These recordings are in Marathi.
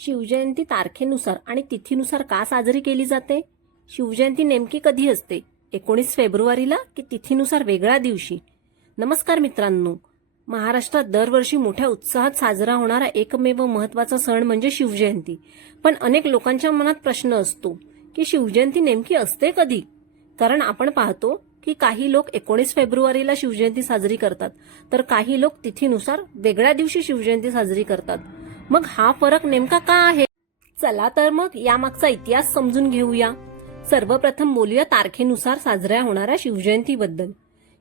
शिवजयंती तारखेनुसार आणि तिथीनुसार का साजरी केली जाते? शिवजयंती नेमकी कधी असते? 19 फेब्रुवारीला की तिथीनुसार वेगळ्या दिवशी? नमस्कार मित्रांनो, महाराष्ट्रात दरवर्षी मोठ्या उत्साहात साजरा होणारा एकमेव महत्त्वाचा सण म्हणजे शिवजयंती. पण अनेक लोकांच्या मनात प्रश्न असतो की शिवजयंती नेमकी असते कधी? कारण आपण पाहतो की काही लोक 19 फेब्रुवारीला शिवजयंती साजरी करतात, तर काही लोक तिथीनुसार वेगळ्या दिवशी शिवजयंती साजरी करतात. मग हा फरक नेमका का आहे? चला तर मग यामागचा इतिहास समजून घेऊया. सर्वप्रथम बोलूया तारखेनुसार साजऱ्या होणाऱ्या शिवजयंतीबद्दल.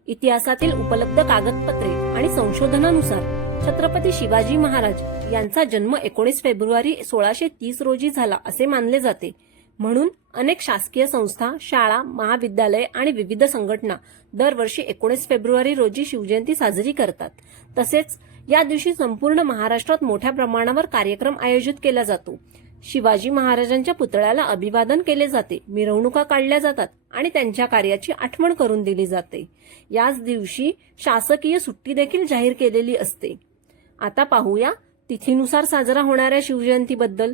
इतिहासातील उपलब्ध कागदपत्रे आणि संशोधनानुसार छत्रपती शिवाजी महाराज यांचा जन्म 19 फेब्रुवारी 1630 रोजी झाला असे मानले जाते. म्हणून अनेक शासकीय संस्था, शाळा, महाविद्यालये आणि विविध संघटना दरवर्षी 19 फेब्रुवारी रोजी शिवजयंती साजरी करतात. तसेच या दिवशी संपूर्ण महाराष्ट्रात मोठ्या प्रमाणावर कार्यक्रम आयोजित केला जातो. शिवाजी महाराजांच्या पुतळ्याला अभिवादन केले जाते, मिरवणुका काढल्या जातात आणि त्यांच्या कार्याची आठवण करून दिली जाते. याच दिवशी शासकीय सुट्टी देखील जाहीर केलेली असते. आता पाहूया तिथीनुसार साजरा होणाऱ्या शिवजयंतीबद्दल.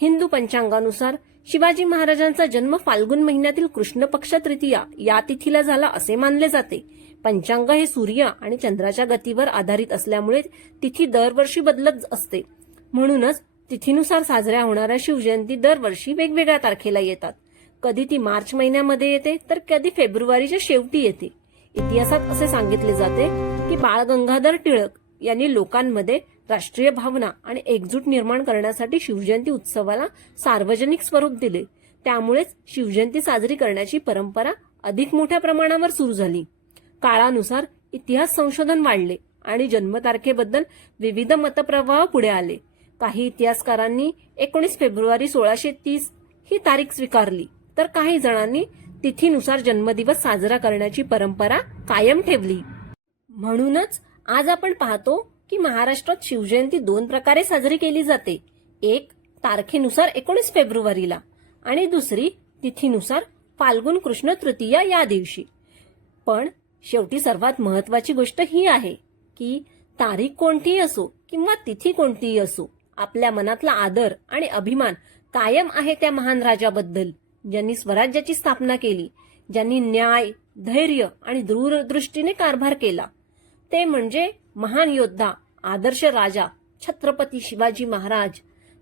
हिंदू पंचांगानुसार शिवाजी महाराजांचा जन्म फाल्गुन महिन्यातील कृष्ण पक्ष तृतीया या तिथीला झाला असे मानले जाते. पंचांग हे सूर्य आणि चंद्राच्या गतीवर आधारित असल्यामुळे तिथी दरवर्षी बदलत असते. म्हणूनच तिथीनुसार साजऱ्या होणाऱ्या शिवजयंती दरवर्षी वेगवेगळ्या तारखेला येतात. कधी ती मार्च महिन्यामध्ये येते तर कधी फेब्रुवारीच्या शेवटी येते. इतिहासात असे सांगितले जाते की बाळ गंगाधर टिळक यांनी लोकांमध्ये राष्ट्रीय भावना आणि एकजूट निर्माण करण्यासाठी शिवजयंती उत्सवाला सार्वजनिक स्वरूप दिले. त्यामुळेच शिवजयंती साजरी करण्याची परंपरा अधिक मोठ्या प्रमाणावर सुरू झाली. काळानुसार इतिहास संशोधन वाढले आणि जन्मतारखेबद्दल विविध मतप्रवाह पुढे आले. काही इतिहासकारांनी 19 फेब्रुवारी 1630 ही तारीख स्वीकारली, तर काही जणांनी तिथीनुसार जन्मदिवस साजरा करण्याची परंपरा कायम ठेवली. म्हणूनच आज आपण पाहतो की महाराष्ट्रात शिवजयंती दोन प्रकारे साजरी केली जाते. एक तारखेनुसार 19 फेब्रुवारीला आणि दुसरी तिथीनुसार फाल्गुन कृष्ण तृतीया या दिवशी. पण शेवटी सर्वात महत्वाची गोष्ट ही आहे की तारीख कोणतीही असो किंवा तिथी कोणतीही असो, आपल्या मनातला आदर आणि अभिमान कायम आहे त्या महान राजाबद्दल, ज्यांनी स्वराज्याची स्थापना केली, ज्यांनी न्याय, धैर्य आणि दूरदृष्टीने कारभार केला. ते म्हणजे महान योद्धा, आदर्श राजा छत्रपती शिवाजी महाराज.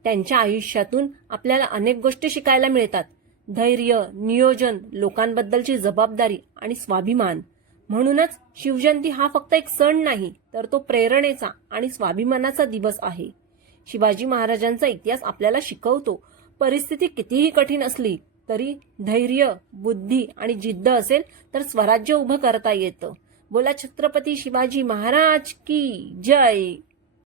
त्यांच्या आयुष्यातून आपल्याला अनेक गोष्टी शिकायला मिळतात. धैर्य, नियोजन, लोकांबद्दलची जबाबदारी आणि स्वाभिमान. म्हणूनच शिवजयंती हा फक्त एक सण नाही, तर तो प्रेरणेचा आणि स्वाभिमानाचा दिवस आहे. शिवाजी महाराजांचा इतिहास आपल्याला शिकवतो, परिस्थिती कितीही कठीण असली तरी धैर्य, बुद्धी आणि जिद्द असेल तर स्वराज्य उभं करता येतं. बोला छत्रपती शिवाजी महाराज की जय.